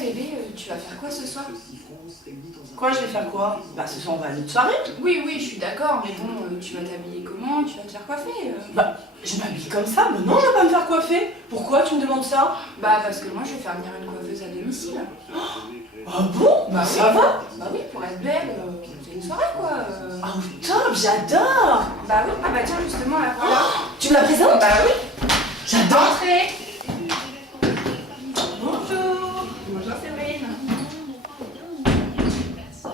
bébé, tu vas faire quoi ce soir? Quoi, je vais faire quoi? Bah ce soir on va à une soirée. Oui, je suis d'accord, mais bon, tu vas t'habiller comment? Tu vas te faire coiffer Bah, je m'habille comme ça, mais non, je vais pas me faire coiffer. Pourquoi tu me demandes ça? Bah parce que moi je vais faire venir une coiffeuse à domicile. Ah bon? Bah ça va. Bah oui, pour être belle, c'est une soirée quoi. Ah top, j'adore. Bah oui, ah bah tiens justement la voilà. Tu me la présentes? Bah oui. J'adore. Entrez. Bonjour. Bonjour Séverine. Ça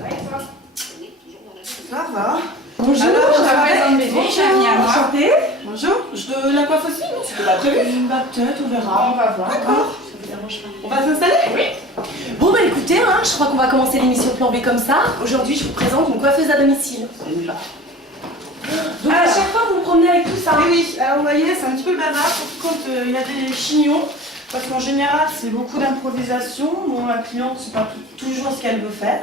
va et toi? Ça va. Bonjour, Alors, je m'appelle bébé, Bonjour, j'ai mis à moi. enchantée. Bonjour, je te la coiffe aussi, non? C'était pas prévu. Bah peut-être, on verra. On va voir. D'accord. On va s'installer? Oui. Bon bah écoutez, je crois qu'on va commencer l'émission Plan B comme ça. Aujourd'hui je vous présente une coiffeuse à domicile. Donc à chaque fois vous vous promenez avec tout ça. Oui, alors vous voyez, c'est un petit peu le bazar, surtout quand il y a des chignons. Parce qu'en général, c'est beaucoup d'improvisation. Bon, la cliente, c'est pas toujours ce qu'elle veut faire.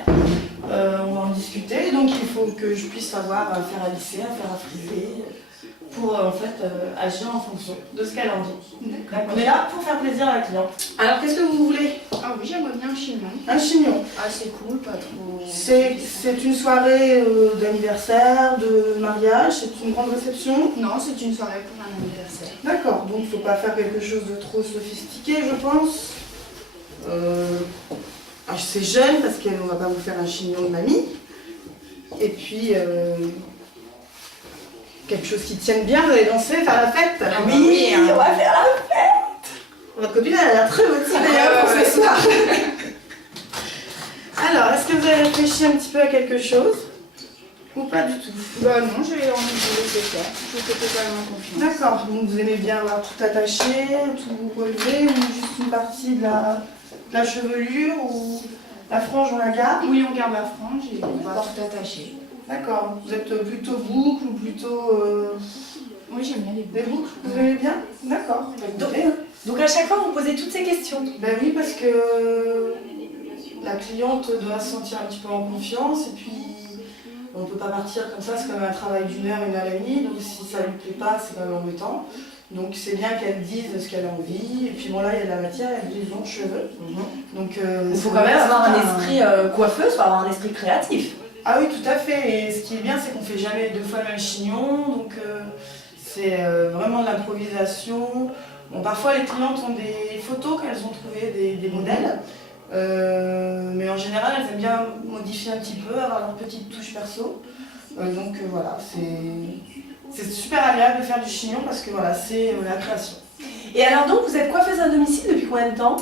On va en discuter. Donc, il faut que je puisse savoir faire à lisser, faire à friser, pour en fait agir en fonction de ce qu'elle a envie. On est là pour faire plaisir à la cliente. Alors, qu'est-ce que vous voulez? Ah oui, j'aimerais bien un chignon. Un chignon. Ah c'est cool, pas trop. C'est une soirée d'anniversaire, de mariage, c'est une grande réception. Non, c'est une soirée pour un anniversaire. D'accord, donc il ne faut pas faire quelque chose de trop sophistiqué, je pense. C'est jeune parce qu'on ne va pas vous faire un chignon de mamie. Et puis, quelque chose qui tienne bien, vous allez danser, faire la fête. Ah oui, on va faire la fête. Votre copine, elle a l'air très motivée pour ce soir. Alors, est-ce que vous avez réfléchi un petit peu à quelque chose? Ou pas du tout? Bah non, j'ai envie de laisser faire. Je fais totalement confiance. D'accord, donc vous aimez bien avoir tout attaché, tout relevé, ou juste une partie de la chevelure, ou la frange on la garde? Oui, on garde la frange et on va tout attacher. D'accord, vous êtes plutôt boucle ou plutôt Oui, j'aime bien les des boucles. boucles? Vous aimez bien? D'accord. Donc à chaque fois vous posez toutes ces questions. Ben oui, parce que la cliente doit se sentir un petit peu en confiance, et puis on ne peut pas partir comme ça, c'est quand même un travail d'une heure et demie, donc si ça ne lui plaît pas, c'est quand même embêtant. Donc c'est bien qu'elle dise ce qu'elle a envie, et puis bon là il y a de la matière, il y a des longs cheveux. Donc, Il faut quand même avoir un esprit coiffeuse, faut avoir un esprit créatif. Ah oui, tout à fait, et ce qui est bien c'est qu'on ne fait jamais deux fois le même chignon, donc c'est vraiment de l'improvisation. Bon, parfois les clientes ont des photos qu'elles ont trouvées, des modèles. Mais en général, elles aiment bien modifier un petit peu, avoir leur petite touche perso. Donc voilà, c'est super agréable de faire du chignon parce que voilà, c'est la création. Et alors donc vous êtes coiffeuse à domicile depuis combien de temps?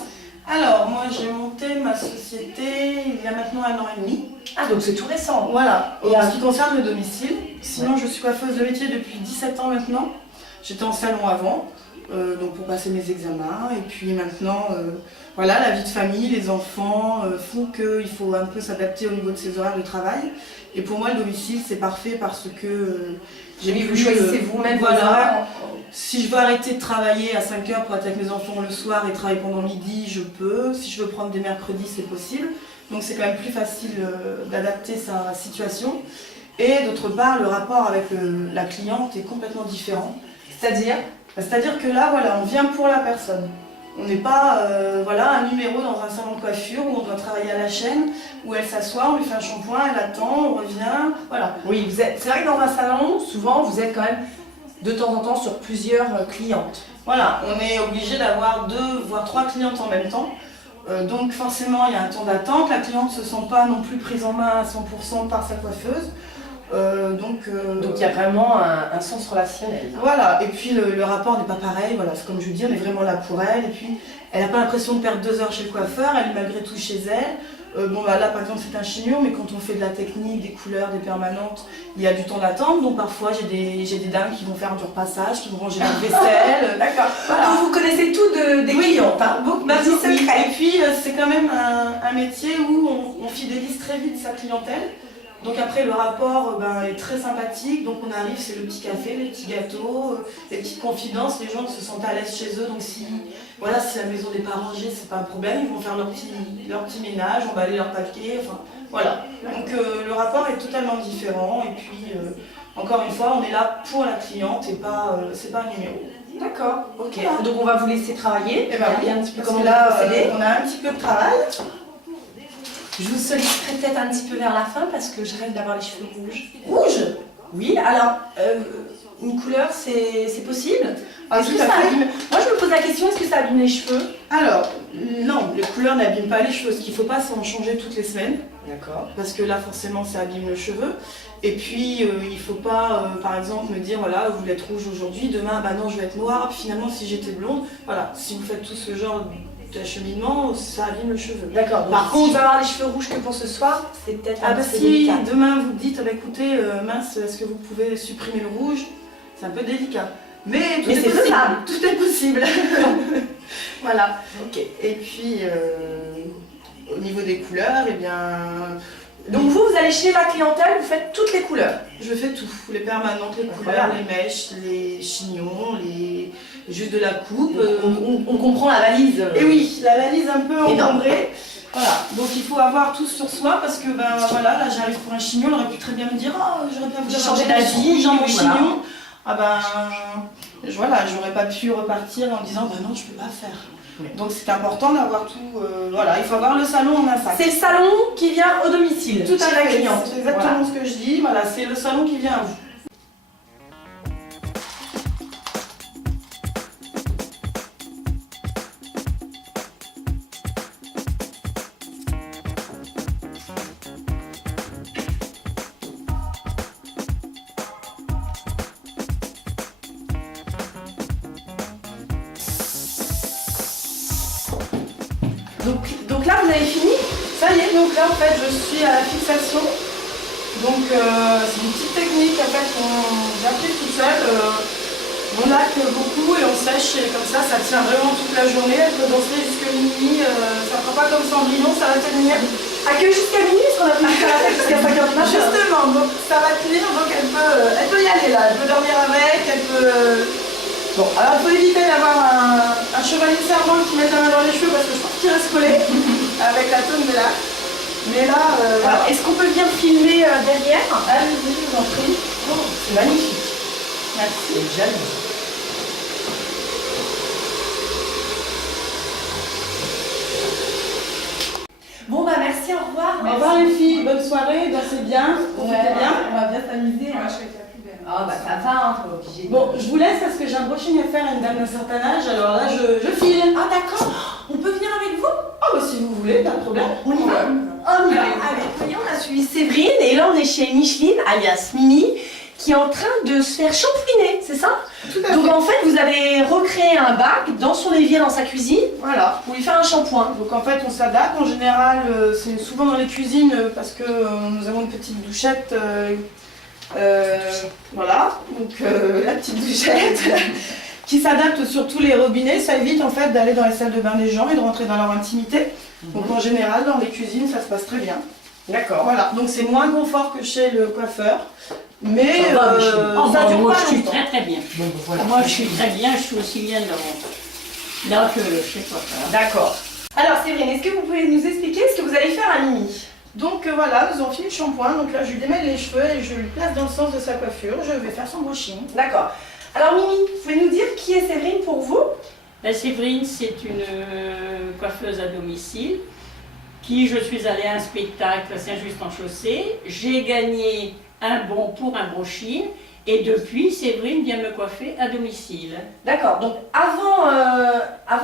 Alors, moi j'ai monté ma société il y a maintenant 1 an et demi. Ah donc c'est tout récent. Voilà, et en ce qui concerne le domicile, sinon je suis coiffeuse de métier depuis 17 ans maintenant. J'étais en salon avant, donc pour passer mes examens, et puis maintenant, voilà, la vie de famille, les enfants font qu'il faut un peu s'adapter au niveau de ses horaires de travail. Et pour moi, le domicile, c'est parfait parce que j'ai Oui, pu... vous choisissez vous-même vos voilà, horaires. si je veux arrêter de travailler à 5 heures pour être avec mes enfants le soir et travailler pendant midi, je peux. Si je veux prendre des mercredis, c'est possible. Donc c'est quand même plus facile d'adapter sa situation. Et d'autre part, le rapport avec la cliente est complètement différent. C'est-à-dire? C'est-à-dire que là, voilà, on vient pour la personne. On n'est pas voilà, un numéro dans un salon de coiffure où on doit travailler à la chaîne, où elle s'assoit, on lui fait un shampoing, elle attend, on revient, voilà. Oui, c'est vrai que dans un salon, souvent vous êtes quand même de temps en temps sur plusieurs clientes. Voilà, on est obligé d'avoir 2 voire 3 clientes en même temps. Donc forcément, il y a un temps d'attente, la cliente ne se sent pas non plus prise en main à 100% par sa coiffeuse. Donc il y a vraiment un sens relationnel. Voilà, et puis le rapport n'est pas pareil, voilà, c'est comme je vous dis, on est vraiment là pour elle, et puis elle n'a pas l'impression de perdre 2 heures chez le coiffeur, elle est malgré tout chez elle. Bon bah là par exemple c'est un chignon, mais quand on fait de la technique, des couleurs, des permanentes, il y a du temps d'attente, donc parfois j'ai des dames qui vont faire du repassage, qui vont ranger leur vaisselle. D'accord. Voilà. Donc vous connaissez tout des clientes, hein? Bah, Petit oui. secret. Et puis c'est quand même un métier où on fidélise très vite sa clientèle. Donc après le rapport est très sympathique, donc on arrive, c'est le petit café, les petits gâteaux, les petites confidences, les gens se sentent à l'aise chez eux, donc si la maison n'est pas rangée, c'est pas un problème, ils vont faire leur petit ménage, emballer leur papier, enfin voilà. Donc le rapport est totalement différent et puis encore une fois on est là pour la cliente et pas, c'est pas un numéro. D'accord, ok. Voilà. Donc on va vous laisser travailler. Et Regardez un petit peu comment là, vous procédez. on a un petit peu de travail. Je vous solliciterai peut-être un petit peu vers la fin parce que je rêve d'avoir les cheveux rouges. Rouge. Oui, alors, une couleur, c'est possible? Ah, Est-ce tout que à ça fait. abîme... Moi, je me pose la question, est-ce que ça abîme les cheveux? Alors, non, les couleurs n'abîment pas les cheveux. Ce qu'il ne faut pas, c'est en changer toutes les semaines. D'accord. Parce que là, forcément, ça abîme le cheveu. Et puis, il ne faut pas, par exemple, me dire, voilà, vous êtes rouge aujourd'hui, demain, bah non, je vais être noire. Puis finalement, si j'étais blonde, voilà, si vous faites tout ce genre d'acheminement, ça abîme le cheveu. D'accord. Par Si contre, je veux avoir les cheveux rouges que pour ce soir, c'est peut-être un bah petit peu si délicat. demain vous me dites, écoutez, mince, est-ce que vous pouvez supprimer le rouge? C'est un peu délicat. Mais tout est c'est possible. faisable. Tout est possible. Voilà. Ok. Et puis, au niveau des couleurs, eh bien, Donc vous allez chez la clientèle, vous faites toutes les couleurs. je fais tout. Les permanentes, les couleurs, les mèches, les chignons, juste de la coupe. On comprend la valise. Et oui, la valise un peu Énorme. encombrée. Voilà, donc il faut avoir tout sur soi parce que là j'arrive pour un chignon, on aurait pu très bien me dire oh j'aurais bien voulu Changer avoir d'avis, dans mon voilà. chignon. J'aurais pas pu repartir en disant non je peux pas faire. Oui. Donc c'est important d'avoir tout, il faut avoir le salon en un sac. C'est le salon qui vient au domicile. Tout à chez la fait, cliente. c'est exactement ce que je dis, voilà, c'est le salon qui vient à vous. Donc là, vous avez fini? Ça y est, donc là en fait je suis à la fixation. Donc c'est une petite technique en fait qu'on a appris toute seule. On laque beaucoup et on sèche et comme ça tient vraiment toute la journée. Elle peut danser jusqu'à minuit, ça ne fera pas comme Cendrillon, ça va tenir. À que jusqu'à minuit, parce qu'on a pu faire la fête jusqu'à 5h du matin. Justement, donc ça va tenir, donc elle peut y aller là, elle peut dormir avec, elle peut... Bon, alors il faut éviter d'avoir un chevalier de serment qui met la main dans les cheveux parce que je pense qu'il reste collé avec la tonne de là. Mais là, Alors, est-ce qu'on peut venir filmer derrière? allez-y, je vous en prie. Oh, c'est magnifique. Merci. C'est jaloux. Bon bah merci, au revoir. Au revoir les filles, bonne soirée, dansez bien, profitez bien. On va bien s'amuser. Moi, Hein. je vais être la plus belle. Ah bah ça va, hein, pas obligé. Bon, je vous laisse parce que j'ai un brushing à faire à une dame d'un certain âge, alors là je file. Ah d'accord. On peut venir avec vous? Ah bah si vous voulez, pas de problème. On y va. On y va. Allez, voyez, on a suivi Séverine et là on est chez Micheline, alias Mimi, qui est en train de se faire shampouiner, c'est ça? Tout à Donc fait. en fait, vous avez recréé un bac dans son évier, dans sa cuisine, Voilà. pour lui faire un shampoing. Donc en fait on s'adapte, en général c'est souvent dans les cuisines parce que nous avons une petite douchette, voilà, donc la petite douchette qui s'adapte sur tous les robinets, ça évite en fait d'aller dans les salles de bain des gens et de rentrer dans leur intimité. Donc en général dans les cuisines ça se passe très bien. D'accord. Voilà, donc c'est moins confort que chez le coiffeur, mais Ça va, Michel. ça dure moi pas je suis longtemps. très très bien. Bon, bah, voilà. Moi je suis très bien, je suis aussi bien dans que le chez toi. D'accord. Alors Séverine, est-ce que vous pouvez nous expliquer ce que vous allez faire à Mimi? Donc voilà, nous avons fini le shampoing, donc là je lui démêle les cheveux et je lui place dans le sens de sa coiffure, je vais faire son brushing. D'accord. Alors Mimi, vous pouvez nous dire qui est Séverine pour vous? La Séverine, c'est une coiffeuse à domicile qui, je suis allée à un spectacle à Saint-Just-en-Chaussée. J'ai gagné un bon pour un brushing et depuis, Séverine vient me coiffer à domicile. D'accord, donc avant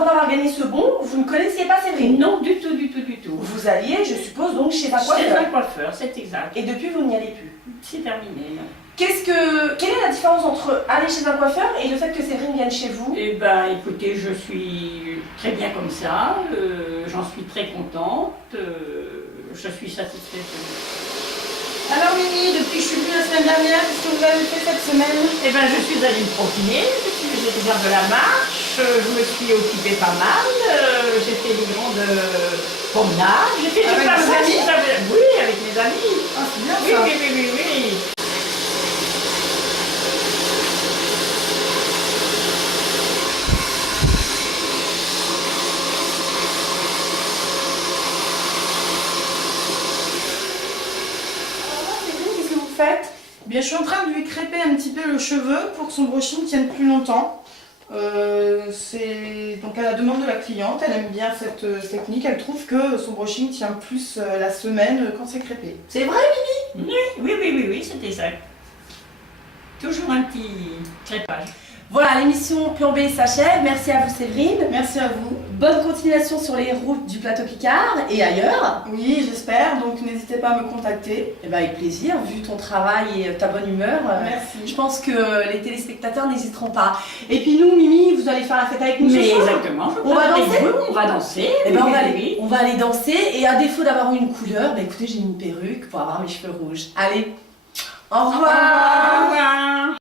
d'avoir gagné ce bon, vous ne connaissiez pas Séverine? Non, du tout, du tout, du tout. Vous alliez, je suppose, donc chez un C'est coiffeur. un coiffeur, c'est exact. Et depuis, vous n'y allez plus. C'est terminé. Quelle est la différence entre aller chez un coiffeur et le fait que Séverine vienne chez vous? Eh ben, écoutez, je suis très bien comme ça, j'en suis très contente, je suis satisfaite. Alors Mimi, depuis que je suis venue la semaine dernière, qu'est-ce que vous avez fait cette semaine? Eh ben, je suis allée me promener, j'ai été faire de la marche, je me suis occupée pas mal, j'ai fait des grandes promenades, j'ai fait Avec tout vos ça, amis? oui, avec mes amis. Ah, c'est bien Oui, ça. oui, oui, oui, oui. Qu'est-ce que vous faites? Bien, je suis en train de lui crêper un petit peu le cheveu pour que son brushing tienne plus longtemps. C'est donc à la demande de la cliente, elle aime bien cette technique, elle trouve que son brushing tient plus la semaine quand c'est crêpé. C'est vrai? Oui, oui, oui, oui, oui, c'était ça. Toujours un petit crépage. Voilà, l'émission Plan B s'achève. Merci à vous Séverine. Merci à vous. Bonne continuation sur les routes du plateau Picard et ailleurs. Oui, j'espère, donc n'hésitez pas à me contacter. Et ben avec plaisir, vu ton travail et ta bonne humeur. Je Merci. pense que les téléspectateurs n'hésiteront pas. Et puis nous, Mimi, vous allez faire la fête avec nous ce Mais soir? exactement. je On va prends danser? rendez-vous, on va danser. Eh ben, Oui, on va aller danser et à défaut d'avoir une couleur, bah écoutez, j'ai mis une perruque pour avoir mes cheveux rouges. Allez, au Au revoir. revoir.